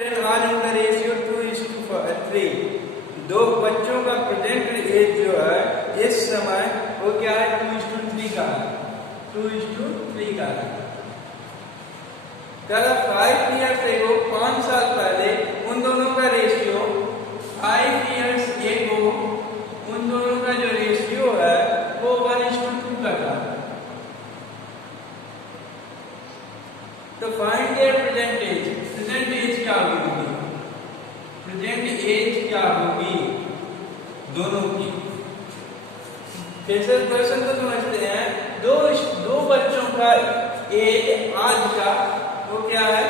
आज in the ratio 2:3। दो बच्चों का प्रेजेंट एज जो है इस समय वो क्या है 2:3 का है, 2:3 का है। 5 years ago 5 साल पहले उन दोनों का रेशियो 5 years ago उन दोनों का जो रेशियो है वो 1:2 का था। तो find their present age. Present age क्या होगी? प्रेजेंट एज क्या होगी दोनों की? जैसे क्वेश्चन को समझते हैं। दो बच्चों का एज आज का वो क्या है?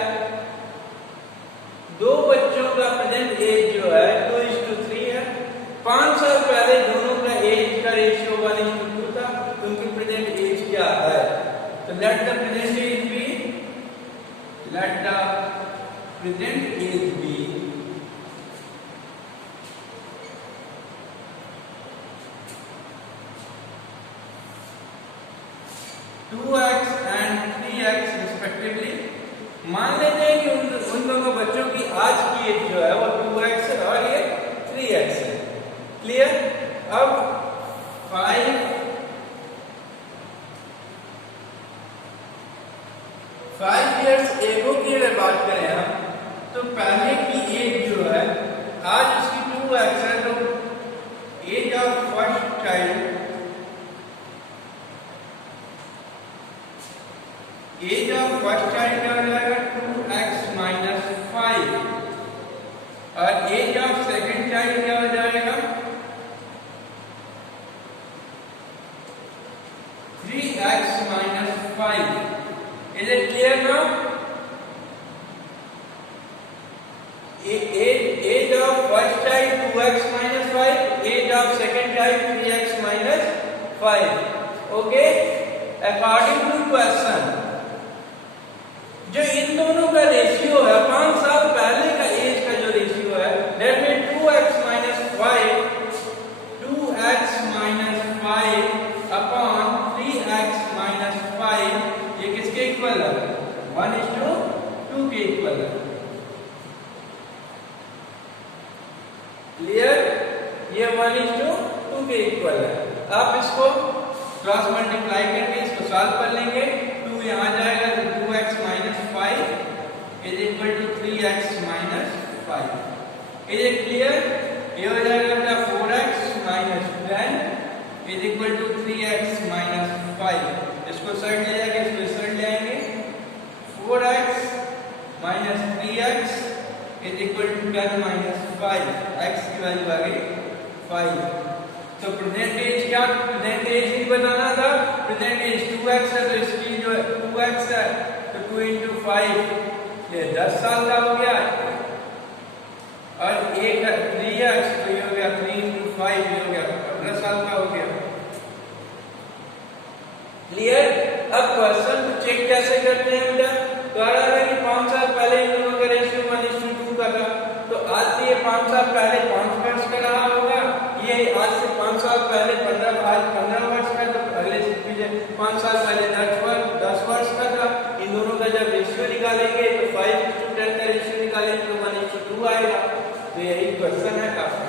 दो बच्चों का प्रेजेंट एज जो है 2:3 है। 5 साल पहले दोनों का एज का रेशियो 1:2 था। उनकी प्रेजेंट एज क्या है? तो let the present age be, let the present age be 2x and 3x respectively। मान लेते हैं कि उन दोनों बच्चों की आज की एज जो है वो 2x है और ये 3x है। क्लियर? अब 5 years ago की अगर बात करें हम तो पहले की एज जो है आज उसकी 2x है। तो एज ऑफ फर्स्ट चाइल्ड क्या हो जाएगा 2x - 5 और एज ऑफ सेकंड चाइल्ड क्या हो जाएगा 3x - 5। Is it clear now? Age of first child 2x - 5, age of second child 3x - 5. Okay? According to question, जो इन दोनों का रेशियो है 5 साल पहले का एज का जो रेशियो है that means 2x - 5 upon 3x - 5 ये किसके इक्वल है? 1:2 के इक्वल है। क्लियर? ये 1:2 के इक्वल है। आप इसको क्रॉस मल्टीप्लाई करके इसको सॉल्व कर लेंगे। 2 यहाँ जाएगा तो 2x - 5 is equal to 3x - 5। Is it clear? ये हो जाएगा बेटा 4x - 10 is equal to 3x - 5। इसको साइड ले जाएंगे, इसको साइड ले आएंगे। 4x - 3x is equal to 10 - 5। x की वैल्यू आ गई 5। तो प्रेजेंट एज क्या? प्रेजेंट एज ही बताना था। प्रेजेंट एज 2x है तो इसकी जो 2x है तो 2 × 5 ये 10 साल का हो गया। और एक 3x तो ये हो गया 3 × 5 ये हो गया 15 साल का हो गया। क्लियर? अब क्वेश्चन चेक कैसे करते हैं बेटा? कह रहा है कि 5 साल पहले इन दोनों का रेशियो 1:2 का था। तो आज से ये 5 साल पहले 5 वर्ष का रहा होगा। ये आज से 5 साल पहले 15 वर्ष का। तो अगले 5 साल पहले 10 वर्ष का था। इन दोनों का जब रेशियो निकालेंगे तो 5:10 का रेशियो निकालेंगे तो 1:2 आएगा। तो यही क्वेश्चन है आपका।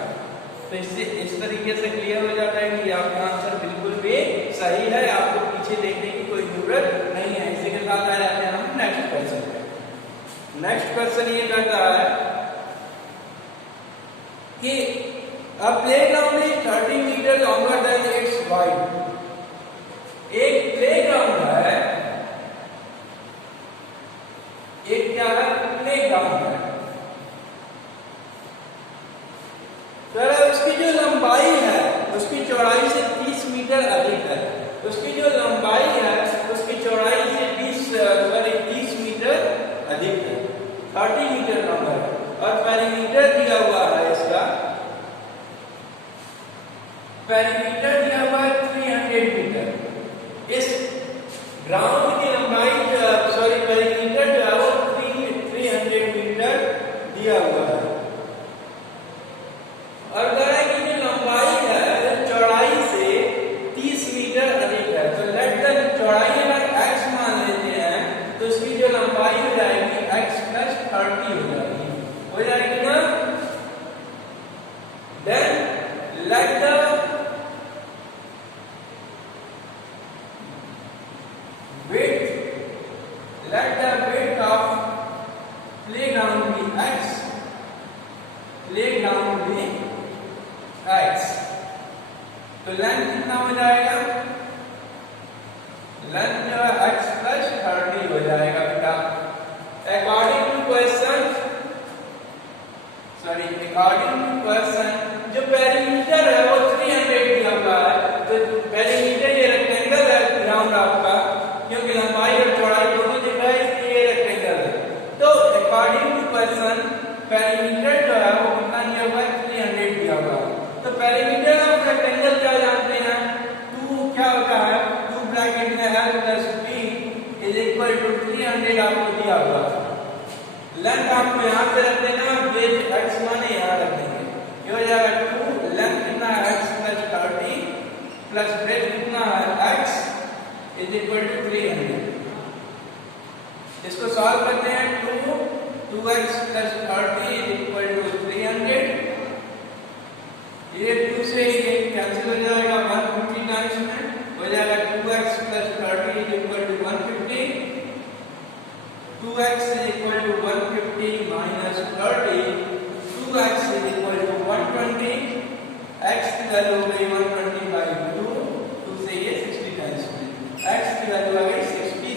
तो इससे इस तरीके से क्लियर हो जाता है कि आपका आंसर बिल्कुल भी सही है। आपको पीछे देखने की कोई जरूरत नहीं है। इसी के साथ आ जाते हैं हम नेक्स्ट क्वेश्चन पे। नेक्स्ट क्वेश्चन ये कहता है कि a playground is 30 meter longer than its wide। एक प्लेग्राउंड है, एक क्या है? प्लेग्राउंड है। सर उसकी जो लंबाई है उसकी चौड़ाई से 30 मीटर अधिक है। उसकी जो लंबाई है उसकी चौड़ाई से 30 मीटर अधिक है। 30 मीटर लंबा है और पेरीमीटर दिया हुआ है। इसका पेरीमीटर दिया हुआ है 300 मीटर। इस ग्राउंड की लंबाई पेरीमीटर जो है वो 300 मीटर दिया हुआ है। और कह रहा है कि जो लंबाई है चौड़ाई से 30 मीटर अधिक है। तो लेट द चौड़ाई अगर x मान लेते हैं तो इसकी जो लंबाई हो जाएगी x + 30 हो जाएगी। डाउन भी x, ले डाउन भी x। तो लेंथ कितना हो जाएगा? लेंथ जो है x प्लस 30 हो जाएगा बेटा। अकॉर्डिंग टू क्वेश्चन जो पेरीमीटर है वो 300 दिया हुआ है। तो पेरीमीटर ये रेक्टेंगल है ग्राउंड आपका, क्योंकि लंबाई और चौड़ाई दोनों जगह है इसलिए ये रेक्टेंगल है। तो अकॉर्डिंग टू क्वेश्चन पेरीमीटर जो है वो कितना दिया हुआ है? 300 दिया हुआ है। तो पेरीमीटर ऑफ रेक्टेंगल क्या जानते हैं? 2 क्या होता है? 2 ब्रैकेट में l plus b is equal to 300 आपको दिया हुआ है। लेंथ आपको यहाँ पे रख देना, बेस x माने यहाँ रख देंगे। ये हो जाएगा 2, लेंथ कितना है x प्लस 30 प्लस ब्रेथ कितना है x इज इक्वल टू 300। इसको सॉल्व करते हैं। 2x plus 30 is equal to 300। ये 2 से ये कैंसिल हो जाएगा, 150 टाइम्स में हो जाएगा 2x plus 30 is equal to 150। 2x is equal to 150 minus 30, 2x is equal to 120, x की वैल्यू हो गई 120 by 2 से ये 60 टाइम्स में, x की वैल्यू आ गई 60।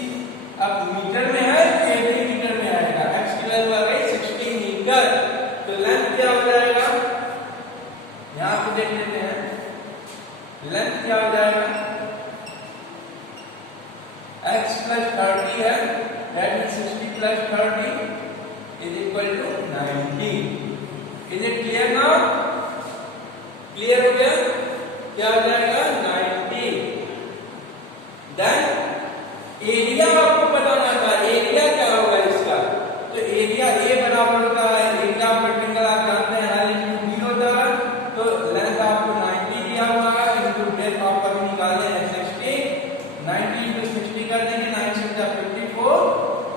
अब मीटर में है एवरी मीटर में आएगा, x की वैल्यू आ गई 60 मीटर। तो लेंथ क्या हो जाएगा? यहाँ पे देख लेते हैं, लेंथ क्या हो जाएगा? x प्लस 30 है, that is 60 plus 30 is equal to 90. Is it clear now? Clear हो गया? क्या हो जाएगा? 90. Then एरिया आपको बताना था, एरिया क्या होगा इसका? तो एरिया A बराबर होता है एरिया ऑफ रेक्टेंगल, आप जानते हैं L into B होता है। तो लेंथ आपको 90 दिया हुआ है, इनटू ब्रेथ आप अभी निकाले हैं 60, 90 into 60 कर देंगे, 9 से 54,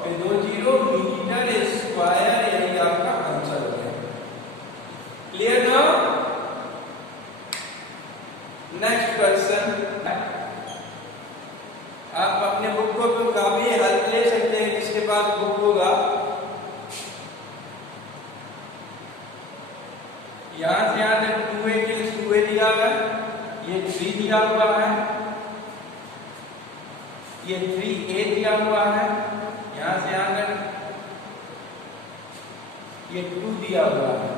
फिर 20 मीटर स्क्वायर, यही आपका आंसर हो गया। Clear now? नेक्स्ट क्वेश्चन, आप अपने बुक को काफी हेल्प ले सकते हैं, जिसके पास बुक होगा। यहां से यहां तक 2a के लिए 2a दिया हुआ है, ये 3 दिया हुआ है, ये 3a दिया हुआ है, यहां से यहां तक ये 2 दिया हुआ है।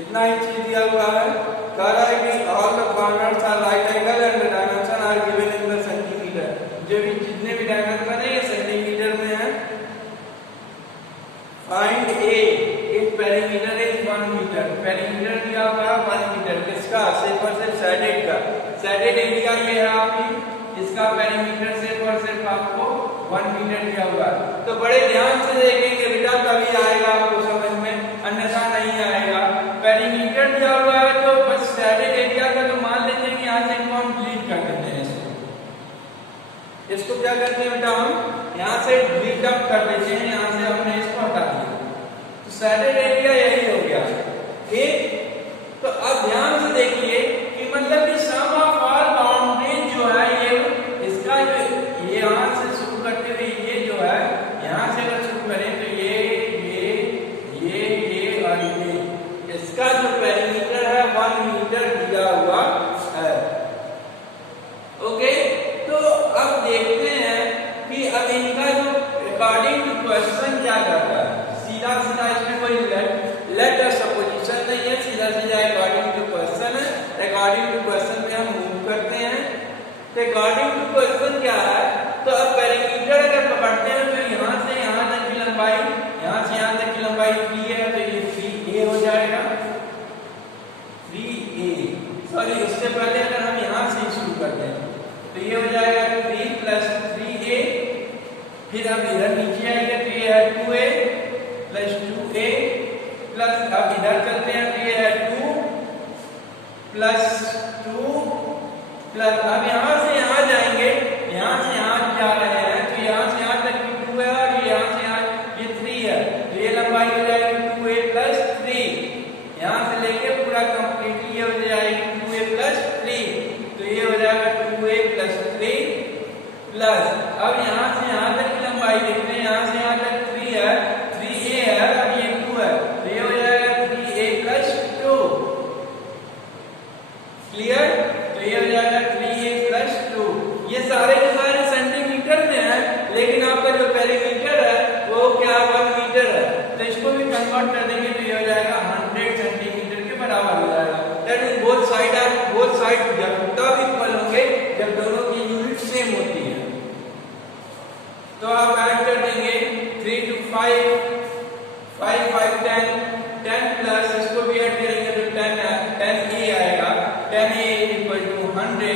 इतना ही चीज दिया हुआ है। कह रहा है कि all the corners are right angle and the dimension are given in the centimetre. जो भी जितने भी डायमेंशन है ये सेंटीमीटर में है। Find A if perimeter is 1 metre. Perimeter दिया हुआ है 1 मीटर, किसका? सिर्फ और सिर्फ सैडेड का। सैडेड एरिया ये है आपकी, इसका पेरीमीटर सिर्फ और सिर्फ आपको 1 मीटर दिया हुआ है। तो बड़े ध्यान से देखेंगे बेटा, तभी आएगा आपको समझ में, अन्यथा नहीं आएगा। पेरीमीटर दिया हुआ है तो बस सैडेड एरिया का तो मान लेते हैं कि यहाँ से इनको हम डिलीट कर देते हैं। इसको क्या करते हैं बेटा, हम यहाँ से डिलीट अप कर देते हैं, यहाँ से हमने इसको हटा दिया। तो सैडेड एरिया यही हो गया। ठीक, तो अब ध्यान से देखिए कि मतलब कि सम ऑफ ऑल बाउंड्रीज जो है ये इसका जो ये यहाँ से शुरू करते हुए ये जो है यहाँ से अगर शुरू करें तो ये और ये, इसका जो पेरीमीटर है 1 मीटर दिया हुआ है। ओके, तो अब देखते हैं कि अब इनका जो अकॉर्डिंग टू क्वेश्चन क्या करता है। सीधा सीधा इसमें कोई लेट सपोजिशन नहीं है, सीधा सीधा अकॉर्डिंग टू क्वेश्चन है। अकॉर्डिंग टू क्वेश्चन पे हम मूव करते हैं। तो अकॉर्डिंग टू क्वेश्चन क्या है, तो अब पेरीमीटर अगर पकड़ते हैं तो यहाँ से यहाँ तक की लंबाई, यहाँ से यहाँ तक की लंबाई 3 है, तो ये 3a हो जाएगा। 3a, सॉरी उससे पहले अगर हम यहाँ से शुरू करते हैं तो ये हो जाएगा 3 प्लस 3a, फिर अब इधर नीचे आएगा तो ये है 2a प्लस 2a प्लस, अब इधर चलते हैं तो ये है 2 प्लस 2 प्लस, अब यहाँ से यहाँ जाएंगे, यहाँ से यहाँ जा रहे हैं तो यहाँ से यहाँ तक की 2 है और यहाँ से यहाँ ये 3 है, तो ये लंबाई हो जाएगी 2a प्लस 3। यहाँ से लेके पूरा कंप्लीटली ये हो जाएगी 2a प्लस 3, तो ये हो जाएगा 2a प्लस 3 प्लस, अब यहाँ से यहाँ तक की लंबाई देखते 5 5 10 10 प्लस इसको भी ऐड करेंगे तो 10 ए आएगा 10 A equal to 100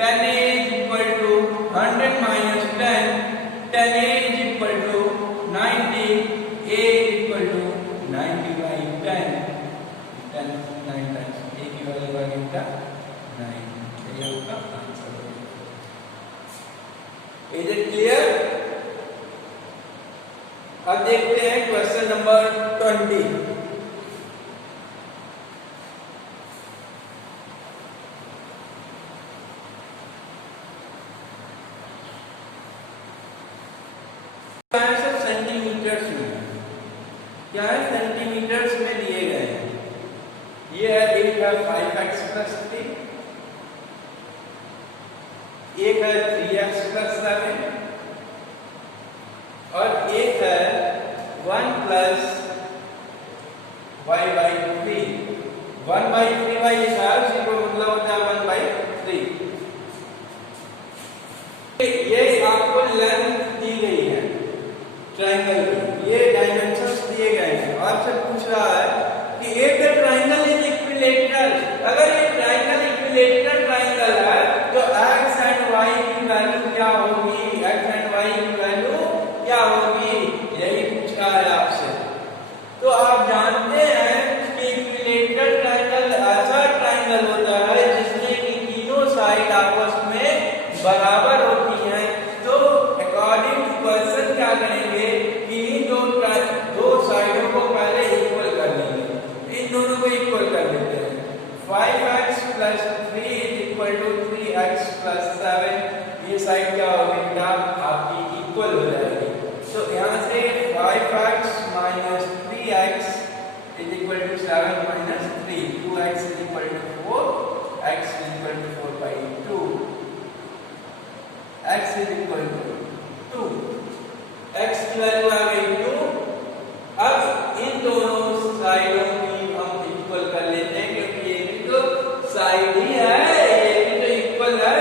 10 A equal to 100 minus 10 10 A is equal to 90 A equal to 90 by 10 10 9 times A की वैल्यू आ गई 9 ये होगा आंसर। Is it clear? अब देखते हैं क्वेश्चन नंबर 20। सेंटीमीटर्स में क्या है, सेंटीमीटर्स में दिए गए हैं। ये है एक है 5x प्लस 3, एक है 3x प्लस 7 और एक है 1 plus y by 3। 1 by 3 by हिसाब से तो मतलब होता है 1 बाई 3। ये आपको लेंथ दी गई है ट्रायंगल की, ये डायमेंशंस दिए गए हैं। आपसे पूछ रहा है कि एक ट्रायंगल इज इक्विलेटरल। अगर ये ट्रायंगल इक्विलेटरल ट्रायंगल है तो x एंड y की वैल्यू क्या होगी, x एंड y की वैल्यू क्या होगी, यही पूछ रहा है आपसे। तो आप जानते हैं कि इक्विलेटरल ट्रायंगल ऐसा ट्रायंगल होता है जिसमें कि तीनों साइड आपस में बराबर होती हैं। तो अकॉर्डिंग टू क्वेश्चन क्या करेंगे कि इन दो साइडों को पहले इक्वल कर लेंगे, इन दोनों को इक्वल कर लेते हैं। 5x plus 3 is equal to 3x plus 7। ये साइड क्या होगी बेटा, आपकी इक्वल हो जाएगी। तो यहाँ से 5x minus 3x is equal to 7 minus 3, 2x is equal to 4, x is equal to 4 by 2, x is equal to 2, x की वैल्यू आ गई 2। अब इन दोनों साइडों की हम इक्वल कर लेते हैं क्योंकि ये भी तो साइड ही है, ये भी तो इक्वल है।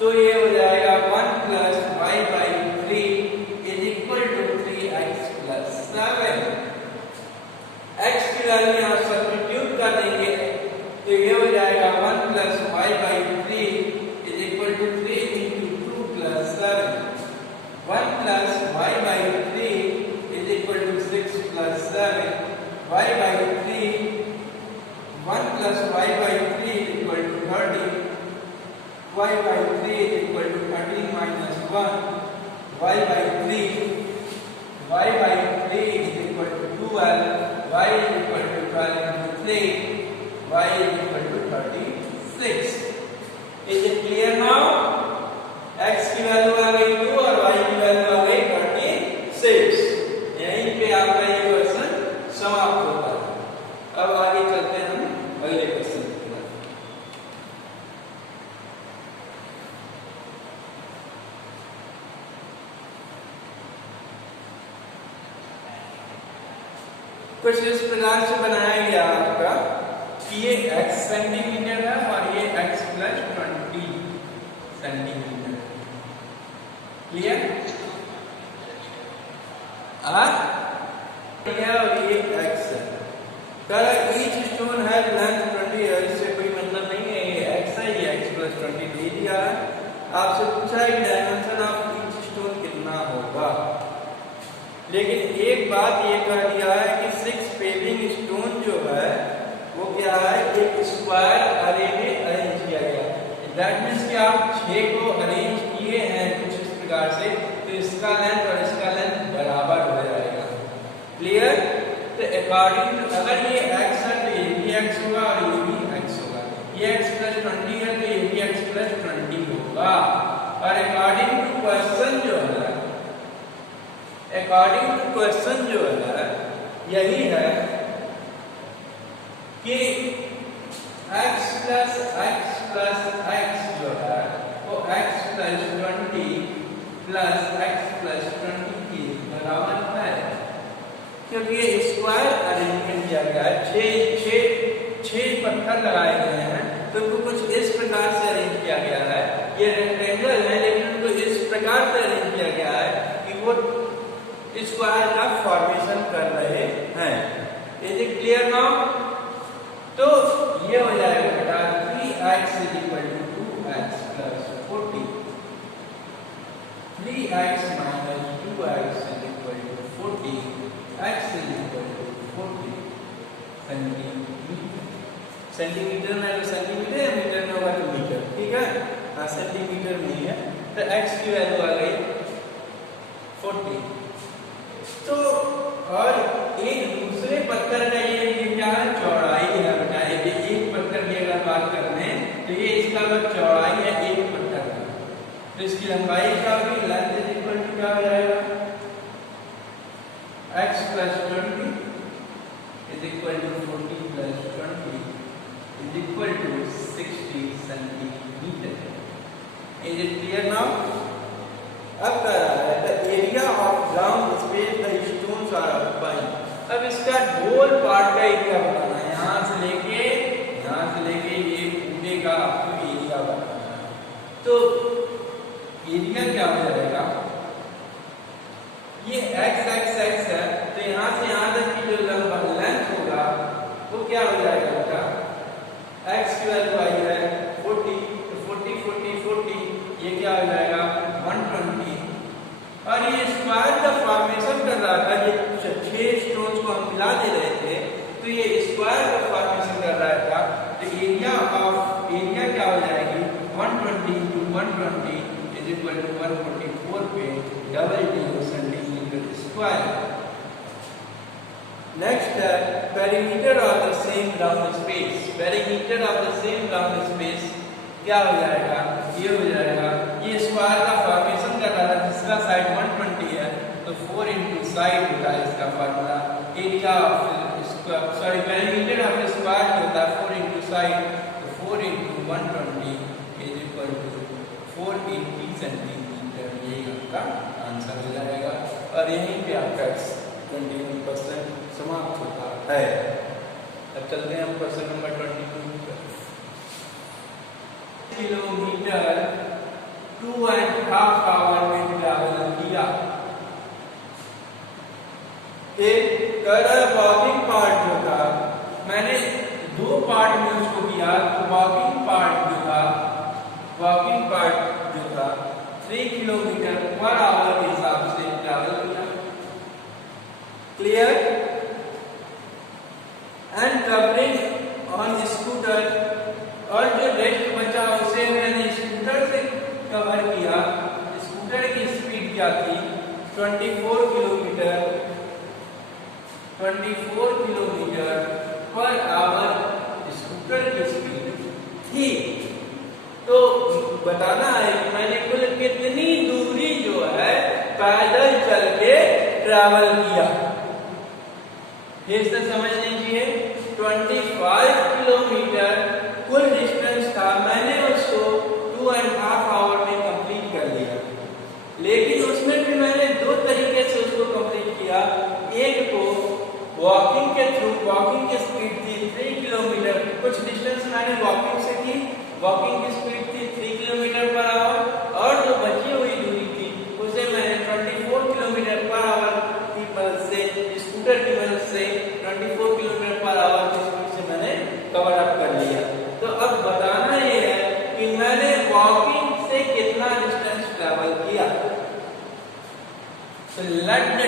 तो ये हो जाएगा 1 plus y by 3 is equal to 3x plus 7। x की वैल्यू यहाँ सब्स्टिट्यूट कर देंगे तो ये हो जाएगा 1 plus y by 3 is equal to 3 into 2 plus 7। 1 plus y by 3 is equal to 6 plus 7। y by 3 1 plus y by 3 is equal to 30। y by 3 is equal to 13 minus 1। y by 3 is equal to 12। y is equal to 12 into 3। y is equal to 36। Is it clear now? x की value आ गई 2 और y की value आ गई 36। यहीं पे आपका ये क्वेश्चन समाप्त होता है। अब आगे चलते हैं हम अगले क्वेश्चन की तरफ। कुछ इस प्रकार से बनाया गया आपका कि ये x सेंटीमीटर है और ये x प्लस 20 सेंटीमीटर। क्लियर? ये x है। ईच स्टोन है लेंथ 20 है, इससे कोई मतलब नहीं है, ये x है, ये x प्लस 20 दे दिया है। आपसे पूछा है कि डायमेंशन ऑफ ईच स्टोन कितना होगा, लेकिन एक बात ये कह दिया है कि 6 पेविंग स्टोन जो है वो क्या है, एक स्क्वायर अरे में अरेंज किया गया। दैट मीन्स कि आप 6 को अरेंज किए हैं कुछ इस प्रकार से, तो इसका लेंथ और इसका लेंथ बराबर हो जाएगा। क्लियर? तो अकॉर्डिंग टू अगर ये x है तो ये भी x होगा और ये भी x होगा। ये x प्लस 20 है तो ये भी x प्लस 20 होगा। और अकॉर्डिंग टू क्वेश्चन जो है, अकॉर्डिंग टू क्वेश्चन जो है यही है कि x प्लस x जो है वो x plus 20 plus x plus 20 के बराबर है, क्योंकि ये स्क्वायर अरेंजमेंट किया गया है। 6 पत्थर लगाए गए हैं तो उनको कुछ इस प्रकार से अरेंज किया गया है। ये रेक्टेंगल है लेकिन उनको इस प्रकार से अरेंज किया गया है कि वो स्क्वायर क्लियर नाउ? तो ये हो जाएगा बेटा 3x equal to 2x plus 40, 3x minus 2x equal to 40, x equal to 40 centimetre. Centimetre में तो सेंटीमीटर या मीटर में होगा तो मीटर, ठीक है? हाँ सेंटीमीटर में ही है। तो x की वैल्यू आ गई 40। तो और एक दूसरे पत्थर का ये क्या है, चौड़ाई है बेटा। ये एक पत्थर की अगर बात करें तो ये इसका अगर चौड़ाई है एक पत्थर का, तो इसकी लंबाई क्या होगी, लेंथ इज इक्वल टू क्या हो जाएगा, x plus 20 is equal to 40 plus 20 is equal to 60 centimetre. Is it clear now? अब कह रहा है the area of ground space the stones are occupying. अब इसका गोल पार्ट का एरिया बताना है, यहाँ से लेके ये पूरे का आपको एरिया बताना है। तो एरिया क्या हो जाएगा, ये x है, तो यहाँ से यहाँ तक की जो लेंथ होगा वो क्या हो जाएगा बेटा, x की वैल्यू आई है 40, तो 40 40 40 ये क्या हो जाएगा 120। और ये स्क्वायर का फॉर्मेशन कर रहा था, ये 6 स्टोन्स को हम मिला दे रहे थे, तो ये स्क्वायर का फॉर्मेशन कर रहा था। तो एरिया क्या हो जाएगी 120 into 120 इज इक्वल टू 144 पे double D centimetre square. Next है perimeter of the same ground space. Perimeter of the same ground space क्या हो जाएगा, ये हो जाएगा, ये स्क्वायर का फॉर्मेशन कर रहा था जिसका साइड 120 है, तो 4 इंटू साइड होता है इसका formula. Area sorry perimeter of square होता है 4 इंटू साइड, तो 4 into 120 is equal to 480 centimetre. यही आपका आंसर हो जाएगा और यहीं पे आपका 21% समाप्त होता है। अब चलते हैं हम क्वेश्चन नंबर 22 पर। किलोमीटर 2.5 आवर में ट्रैवल किया। एक वॉकिंग पार्ट जो था, मैंने 2 पार्ट में उसको किया। तो वॉकिंग पार्ट जो था 3 किलोमीटर पर आवर के हिसाब से ट्रैवल किया। Clear? And travelling on scooter, और जो रेस्ट बचा उसे मैंने स्कूटर से कवर किया। स्कूटर की स्पीड क्या थी 24 किलोमीटर पर आवर स्कूटर की स्पीड थी। तो बताना है कि मैंने कुल कितनी दूरी जो है पैदल चल के ट्रैवल किया। फिर से समझ लीजिए, 25 किलोमीटर कुल डिस्टेंस था, मैंने उसको 2.5 आवर में कंप्लीट कर लिया। लेकिन उसमें भी मैंने 2 तरीके से उसको कंप्लीट किया। एक को वॉकिंग के थ्रू, वॉकिंग की स्पीड थी 3 किलोमीटर, कुछ डिस्टेंस मैंने वॉकिंग से की, वॉकिंग की स्पीड थी 3 किलोमीटर पर आवर, और जो बची हुई दूरी थी उसे मैंने 24 किलोमीटर पर आवर की मदद से, स्कूटर की मदद से 24 किलोमीटर पर आवर की स्पीड से मैंने कवर अप कर लिया। तो अब बताना ये है कि मैंने वॉकिंग से कितना डिस्टेंस ट्रैवल किया। तो let the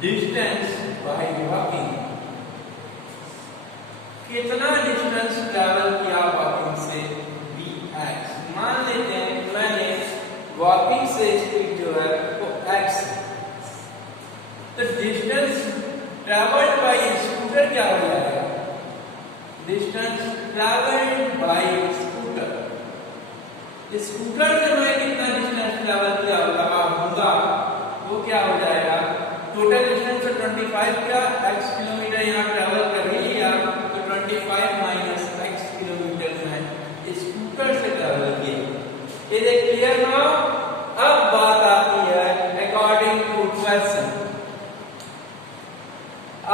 distance by walking, कितना डिस्टेंस ट्रैवल किया वॉकिंग से, dx। मान लेते हैं मैंने वॉकिंग से स्पीड जो है वो x, तो डिस्टेंस ट्रैवल्ड बाय स्कूटर क्या हो जाएगा, distance travelled bye scooter. Scooter से मैं कितना डिस्टेंस ट्रैवल किया होगा वो क्या हो जाएगा, टोटल डिस्टेंस 25 क्या, x किलोमीटर यहाँ ट्रैवल कर ही लिया, तो 25 माइनस x किलोमीटर में स्कूटर से ट्रैवल किया। Is it clear now? अब बात आती है अकॉर्डिंग टू क्वेश्चन।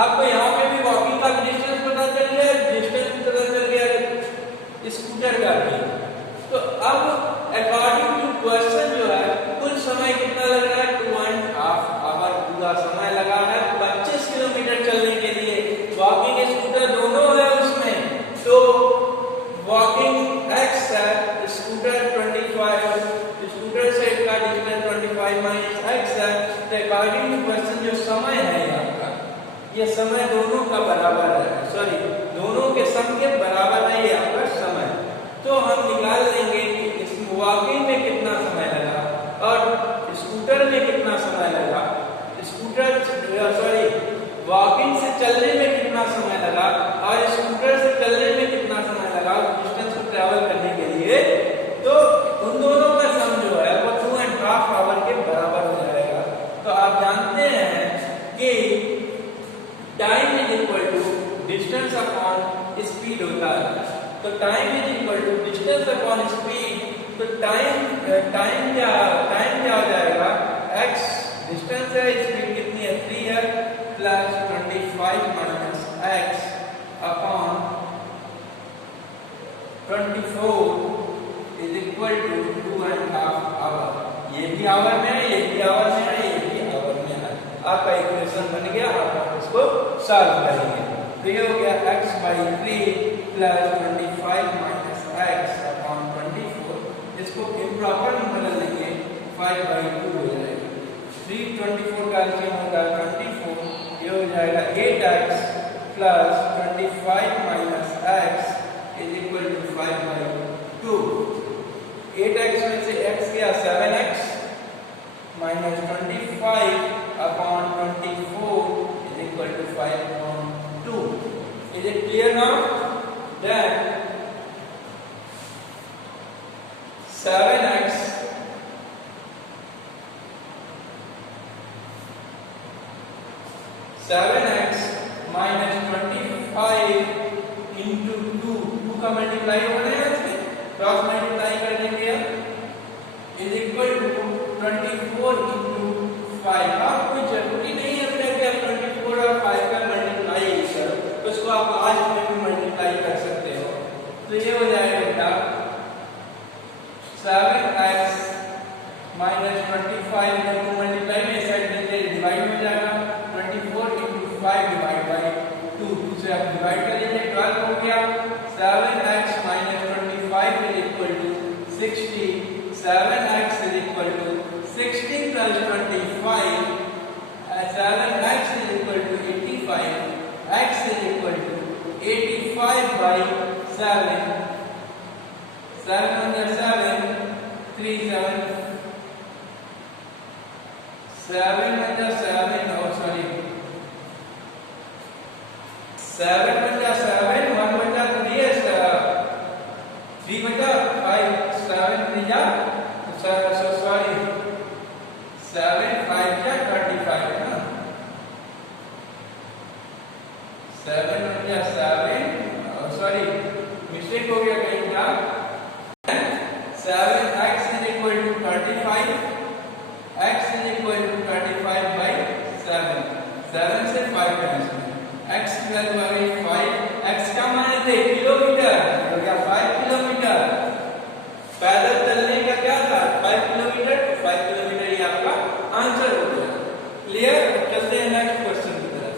आपको यहाँ पे भी वॉकिंग का डिस्टेंस पता चल गया, डिस्टेंस पता चल गया स्कूटर का भी। तो अब अकॉर्डिंग टू क्वेश्चन जो है कुल समय कितना लग रहा है 2.5 आवर ये समय दोनों का बराबर है, सॉरी दोनों के सम के बराबर है ये आपका समय। तो हम निकाल लेंगे कि इस वॉकिंग में कितना समय लगा और स्कूटर में कितना समय लगा, वॉकिंग से चलने में कितना समय लगा और स्कूटर से चलने में कितना समय लगा डिस्टेंस को ट्रैवल करने के लिए। तो उन दोनों का सम जो है वो 2.5 आवर के बराबर हो जाएगा। तो आप जानते हैं कि time is equal to distance upon speed होता है। तो time is equal to distance upon speed. तो टाइम क्या हो जाएगा, x डिस्टेंस है, स्पीड कितनी है 3 है, plus 25 minus x upon 24 is equal to 2.5 hour. ये भी आवर में है, ये भी आवर में है, ये भी आवर में है। आपका इक्वेशन बन गया, आप इसको सॉल्व करेंगे। तो ये हो गया x/3 plus 25 minus x upon 24। इसको इम्प्रॉपर में बदल देंगे, 5/2 हो जाएगा। 3 24 का एलसीएम होगा 24, ये हो जाएगा 8x plus 25 minus x is equal to 5/2। 8x में से x गया 7x minus 25 upon 24 is equal to 5/2। Is it clear now? Then 7x minus 25 into 2 का मल्टीप्लाई होना है, इसमें क्रॉस मल्टीप्लाई कर देंगे इज इक्वल टू 24 into 5। आपको जरूरी नहीं है कि आप 24 और 5 का मल्टीप्लाई करो, तो इसको आप आज में भी मल्टीप्लाई कर सकते हो। तो ये हो जाएगा बेटा 7x minus 25 में 2 मल्टीप्लाई में साइड में डिवाइड हो जाएगा, 24 into 5 डिवाइड बाय 2 से आप डिवाइड कर लीजिए, 12 हो गया। 7x minus 25 is equal to 60। 7x is equal to 60 plus 25, 7x is equal to 85, x is equal to 85 by 7, 7 under 7, 3 7, 7 under 7, oh sorry, 7 under 7, 1 under 3 is 3 under 5, 7 3 ja, so sorry, 7 5 ja 35 है ना, 7 under 7, sorry, mistake हो गया कहीं का। 7x is equal to 35, x is equal to 35 by 7, 7 से 5 cancel, x की value आ गई 5, x का मान थे किलोमीटर, हो गया 5 किलोमीटर। पैदल चलने का क्या था 5 किलोमीटर, तो 5 किलोमीटर ये आपका आंसर हो गया। क्लियर? चलते हैं नेक्स्ट क्वेश्चन की तरफ।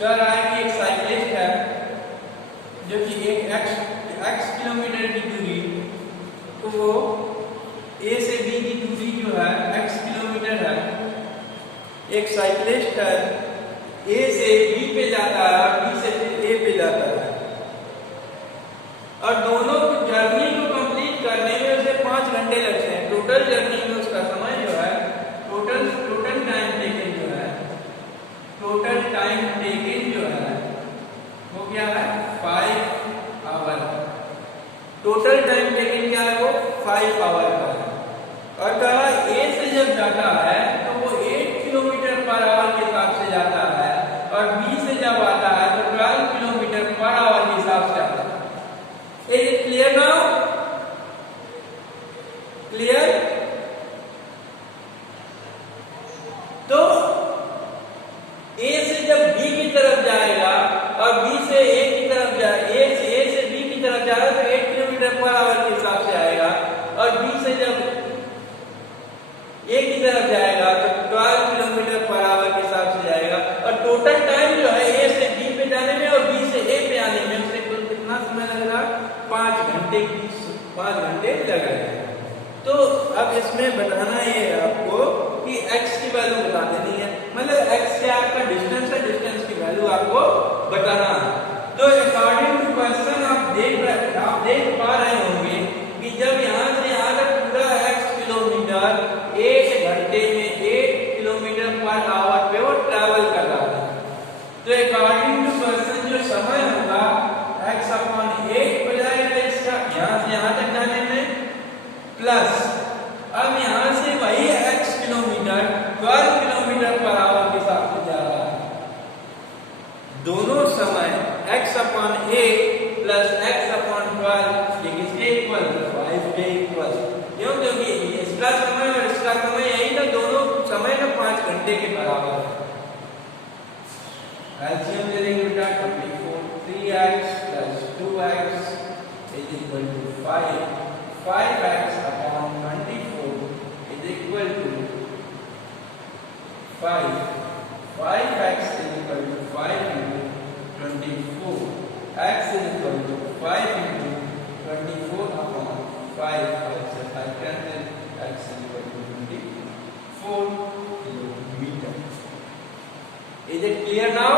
कह रहा है कि एक साइक्लिस्ट है जो कि एक x किलोमीटर की दूरी, तो वो a से b की दूरी जो है x किलोमीटर है। एक साइक्लिस्ट है a से b पे जाता है और b से a पे जाता है, और दोनों जर्नी को कंप्लीट करने में उसे 5 घंटे लगते हैं। टोटल जर्नी में उसका समय जो है टोटल टाइम टेकन जो है वो क्या है 5 आवर। टोटल टाइम टेकन क्या है वो 5 आवर का है। और कहा a से जब जाता है तो वो 8 किलोमीटर पर आवर के हिसाब से जाता है, और b से जब आता है तो 12 किलोमीटर पर आवर के हिसाब से आता है। Is it clear now? Clear? तो a से जब b की तरफ जाएगा और b से a की तरफ जाए, a से b की तरफ जाएगा तो 8 किलोमीटर पर आवर के हिसाब से आएगा, और b से जब a की तरफ जाएगा तो 12 किलोमीटर पर आवर के हिसाब से जाएगा। और टोटल टाइम जो है a से b पे जाने में और b से a पे आने में उससे कुल कितना समय लगेगा 5 घंटे लग रहे हैं। तो अब इसमें बताना ये है आपको कि x की वैल्यू बता देनी है, मतलब x से आपका डिस्टेंस है, डिस्टेंस की वैल्यू आपको बताना है। तो अकॉर्डिंग टू क्वेश्चन आप देख पा रहे होंगे कि जब यहाँ से यहाँ तक पूरा x किलोमीटर 1 घंटे में 8 किलोमीटर पर आवर पे वो ट्रैवल कर रहा है। तो अकॉर्डिंग टू क्वेश्चन जो समय होगा x अपॉन 8 हो जाएगा इसका यहाँ से यहाँ तक जाने में, प्लस अब यहाँ से वही x kilometre 12 kilometre per hour के साथ जा रहा है। दोनों समय x upon 8 plus x upon 12 ये किसके इक्वल, 5 के इक्वल। क्यों? क्योंकि इसका समय और इसका समय यही था, दोनों समय का 5 घंटे के बराबर है। एलसीएम ले लेंगे बेटा 24, 3x plus 2x is equal to 5, 5x upon 24 is equal to 5. 5x is equal to 5 into 24. X is equal to 5 into 24 upon 5. 5 cancel. X is equal to 24 kilometer. Is it clear now?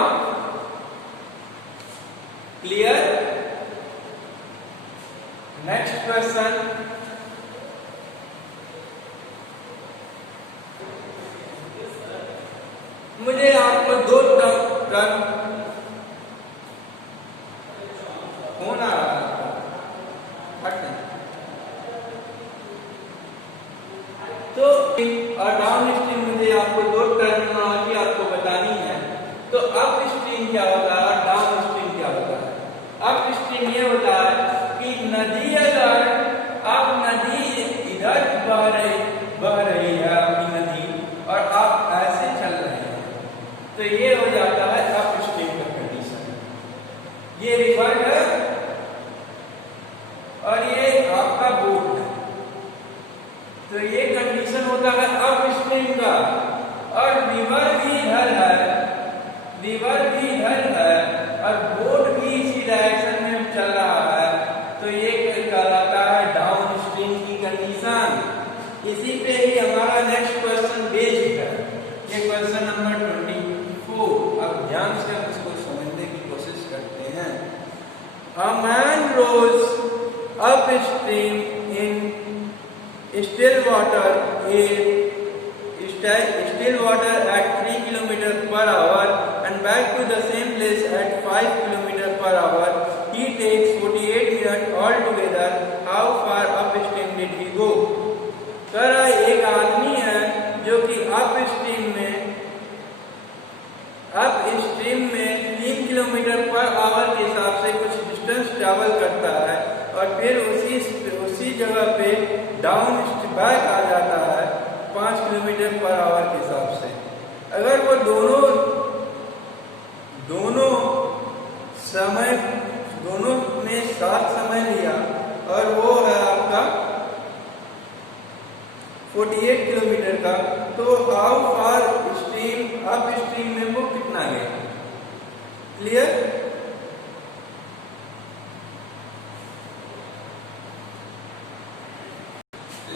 Clear? Next question. मुझे आपको दो term phone आ रहा है तो और down stream मुझे आपको दो टर्मिनोलॉजी आपको बतानी है। तो अप स्ट्रीम क्या होता है, डाउन स्ट्रीम क्या होता है। अप स्ट्रीम ये होता है कि नदी अगर आप नदी इधर बह रही है आपकी नदी और आप ऐसे चल रहे हैं तो ये हो जाता है अप स्ट्रीम का कंडीशन। ये रिवर है और ये आपका बोट है, तो ये कंडीशन होता है अप स्ट्रीम का। और रिवर भी इधर है और बोट भी इसी डायरेक्शन में चल रहा है, तो ये कहलाता है डाउन स्ट्रीम की कंडीशन। इसी पे ही हमारा नेक्स्ट क्वेश्चन बेस्ड है, ये क्वेश्चन नंबर 24। अब ध्यान से हम इसको समझने की कोशिश करते हैं। A man rose upstream in still water at 3 km per hour and back to the same place at 5 km per hour. He takes 48 minutes altogether. How far upstream did he go? Sir एक आदमी है जो कि upstream में 3 kilometre per hour के हिसाब से कुछ डिस्टेंस ट्रैवल करता है और फिर उसी जगह पे डाउन बैक आ जाता है 5 किलोमीटर पर आवर के हिसाब से। अगर वो दोनों ने साथ समय लिया और वो है आपका 48 किलोमीटर का, तो हाउ फार अप स्ट्रीम में वो कितना गया। Clear?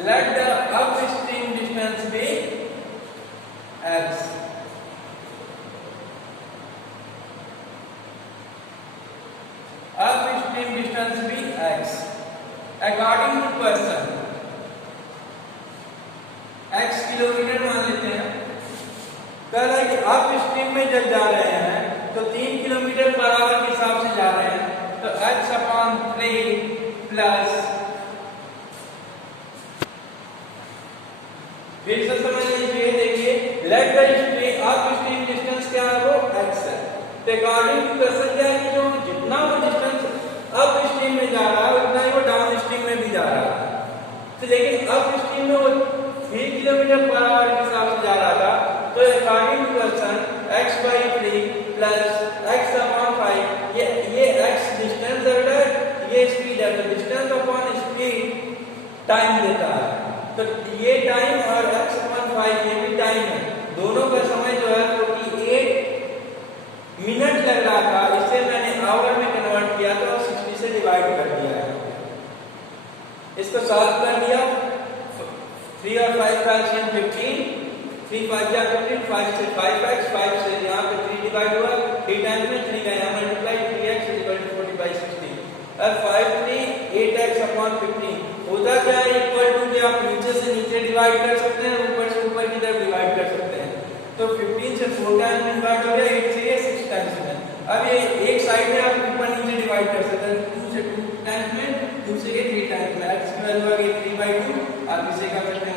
Let the upstream distance be x. Upstream distance be x. According to question, x kilometre मान लेते हैं। कह रहा है कि अपस्ट्रीम में जब जा रहे हैं तो 3 किलोमीटर पर आवर के हिसाब से जा रहे हैं, तो x अपॉन 3 प्लस, फिर से समझ लीजिए, देखिए लेट द अपस्ट्रीम डिस्टेंस क्या है, वो x है। तो अकॉर्डिंग टू क्वेश्चन क्या है कि जो जितना वो डिस्टेंस अपस्ट्रीम में जा रहा है उतना ही वो डाउन स्ट्रीम में भी जा रहा है। तो लेकिन अपस्ट्रीम में वो 3 किलोमीटर पर आवर के हिसाब से जा रहा था, तो according to question x by 3 plus x upon 5, ये x डिस्टेंस है, ये स्पीड है, तो डिस्टेंस अपॉन स्पीड टाइम देता है। तो ये टाइम और x अपॉन 5 ये भी टाइम है, दोनों का समय जो है 48 मिनट लग रहा था, इसे मैंने आवर में कन्वर्ट किया तो 60 से डिवाइड कर दिया है। इसको सॉल्व कर दिया 3 और 5 का एलसीएम 15, 3 5 जा 15, 5 से 5x, 5 से यहाँ पे 3 डिवाइड हुआ 3 टाइम्स में 3 का यहाँ मल्टीप्लाई 3x इक्वल टू 40/60। अब 5 3 8x अपॉन 15 होता क्या है इक्वल टू कि आप नीचे से नीचे डिवाइड कर सकते हैं, ऊपर से ऊपर की तरफ डिवाइड कर सकते हैं। तो 15 से 4 टाइम्स में डिवाइड हो गया, 8 से ये 6 टाइम्स में। अब ये एक साइड में आप ऊपर नीचे डिवाइड कर सकते हैं, 2 से 2 टाइम्स में, 2 से 3 टाइम्स में। x की वैल्यू आ गई 3/2, आप इसे क्या करते हैं